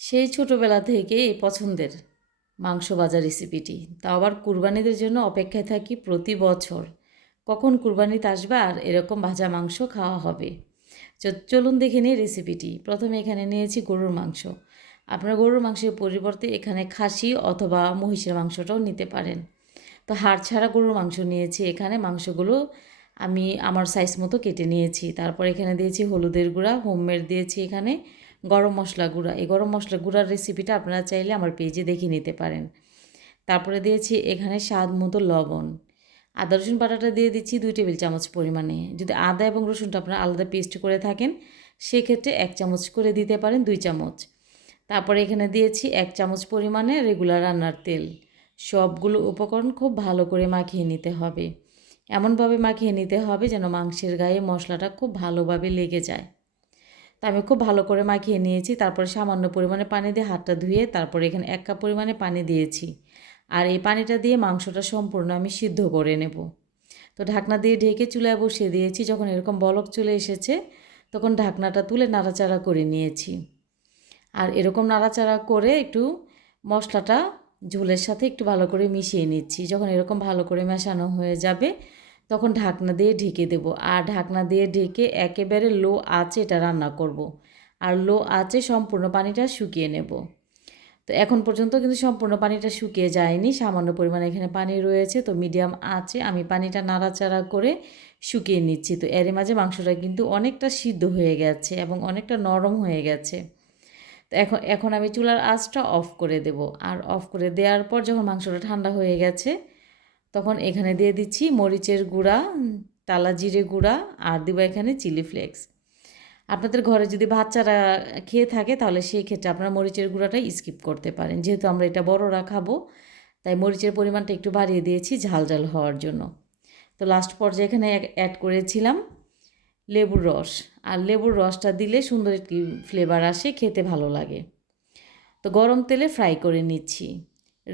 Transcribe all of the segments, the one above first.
সেই ছোটোবেলা থেকে পছন্দের মাংস ভাজা রেসিপিটি তাও আবার কুরবানিদের জন্য অপেক্ষায় থাকি প্রতি বছর। কখন কুরবানিতে আসবে আর এরকম ভাজা মাংস খাওয়া হবে? চলুন দেখে নিই রেসিপিটি প্রথমে এখানে নিয়েছি গরুর মাংস। আপনার গরুর মাংসের পরিবর্তে এখানে খাসি অথবা মহিষের মাংসটাও নিতে পারেন। তো হাড় ছাড়া গরুর মাংস নিয়েছি। এখানে মাংসগুলো আমি আমার সাইজ মতো কেটে নিয়েছি। তারপর এখানে দিয়েছি হলুদের গুঁড়া, হোমমেড দিয়েছি এখানে। গরম মশলা গুঁড়া। এই গরম মশলা গুঁড়ার রেসিপিটা আপনারা চাইলে আমার পেজে দেখে নিতে পারেন। তারপরে দিয়েছি এখানে স্বাদ মতো লবণ। আদা, রসুন বাটাটা দিয়ে দিচ্ছি দুই টেবিল চামচ পরিমাণে। যদি আদা এবং রসুনটা আপনারা আলাদা পেস্ট করে থাকেন, সেক্ষেত্রে এক চামচ করে দিতে পারেন দুই চামচ। তারপরে এখানে দিয়েছি এক চামচ পরিমাণে রেগুলার রান্নার তেল। সবগুলো উপকরণ খুব ভালো করে মাখিয়ে নিতে হবে। এমনভাবে মাখিয়ে নিতে হবে যেন মাংসের গায়ে মশলাটা খুব ভালোভাবে লেগে যায়। তা আমি খুব ভালো করে মাখিয়ে নিয়েছি, তারপরে সামান্য পরিমাণে পানি দিয়ে হাতটা ধুয়ে তারপরে এখানে এক কাপ পরিমাণে পানি দিয়েছি। আর এই পানিটা দিয়ে মাংসটা সম্পূর্ণ আমি সিদ্ধ করে নেব। তো ঢাকনা দিয়ে ঢেকে চুলায় বসিয়ে দিয়েছি, যখন এরকম বলক চলে এসেছে, তখন ঢাকনাটা তুলে নাড়াচাড়া করে নিয়েছি। আর এরকম নাড়াচাড়া করে একটু মশলাটা ঝোলের সাথে একটু ভালো করে মিশিয়ে নিচ্ছি, যখন এরকম ভালো করে মেশানো হয়ে যাবে তখন ঢাকনা দিয়ে ঢেকে দেব। আর ঢাকনা দিয়ে ঢেকে একেবারে লো আঁচে এটা রান্না করব। আর লো আঁচে সম্পূর্ণ পানিটা শুকিয়ে নেব। তো এখন পর্যন্ত কিন্তু সম্পূর্ণ পানিটা শুকিয়ে যায়নি। সামান্য পরিমাণে এখানে পানি রয়েছে। তো মিডিয়াম আঁচে আমি পানিটা নাড়াচাড়া করে শুকিয়ে নিচ্ছি। তো এর মাঝে মাংসটা কিন্তু অনেকটা সিদ্ধ হয়ে গেছে এবং অনেকটা নরম হয়ে গেছে। তো এখন এখন আমি চুলার আঁচটা অফ করে দেব। আর অফ করে দেওয়ার পর যখন মাংসটা ঠান্ডা হয়ে গেছে তখন এখানে দিয়ে দিচ্ছি মরিচের গুঁড়া, টালা জিরে গুঁড়া আর দিব এখানে চিলি ফ্লেক্স। আপনাদের ঘরে যদি বাচ্চারা খেয়ে থাকে তাহলে সেই ক্ষেত্রে আপনারা মরিচের গুঁড়াটা স্কিপ করতে পারেন। যেহেতু আমরা এটা বড়রা খাব, তাই মরিচের পরিমাণটা একটু বাড়িয়ে দিয়েছি ঝাল ঝাল হওয়ার জন্য। তো লাস্ট পর্যায়ে এখানে অ্যাড করেছিলাম লেবুর রস। আর লেবুর রসটা দিলে সুন্দর একটি ফ্লেভার আসে, খেতে ভালো লাগে। তো গরম তেলে ফ্রাই করে নিচ্ছি।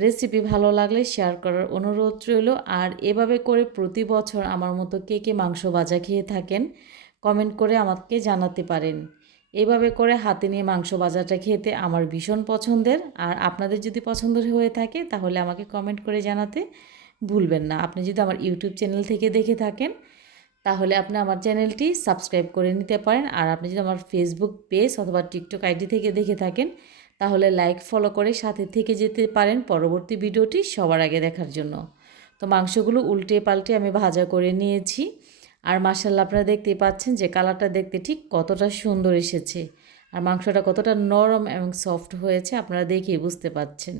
রেসিপি ভালো লাগলে শেয়ার করার অনুরোধ রইল। আর এভাবে করে প্রতি বছর আমার মতো কে কে মাংস ভাজা খেয়ে থাকেন কমেন্ট করে আমাকে জানাতে পারেন। এভাবে করে হাতে নিয়ে মাংস ভাজাটা খেতে আমার ভীষণ পছন্দের। আর আপনাদের যদি পছন্দের হয়ে থাকে তাহলে আমাকে কমেন্ট করে জানাতে ভুলবেন না। আপনি যদি আমার ইউটিউব চ্যানেল থেকে দেখে থাকেন, তাহলে আপনি আমার চ্যানেলটি সাবস্ক্রাইব করে নিতে পারেন। আর আপনি যদি আমার ফেসবুক পেজ অথবা টিকটক আইডি থেকে দেখে থাকেন তাহলে লাইক ফলো করে সাথে থেকে যেতে পারেন পরবর্তী ভিডিওটি সবার আগে দেখার জন্য। তো মাংসগুলো উল্টে পাল্টে আমি ভাজা করে নিয়েছি। আর মাসাল্লা আপনারা দেখতে পাচ্ছেন যে কালারটা দেখতে ঠিক কতটা সুন্দর এসেছে। আর মাংসটা কতটা নরম এবং সফট হয়েছে আপনারা দেখেই বুঝতে পাচ্ছেন।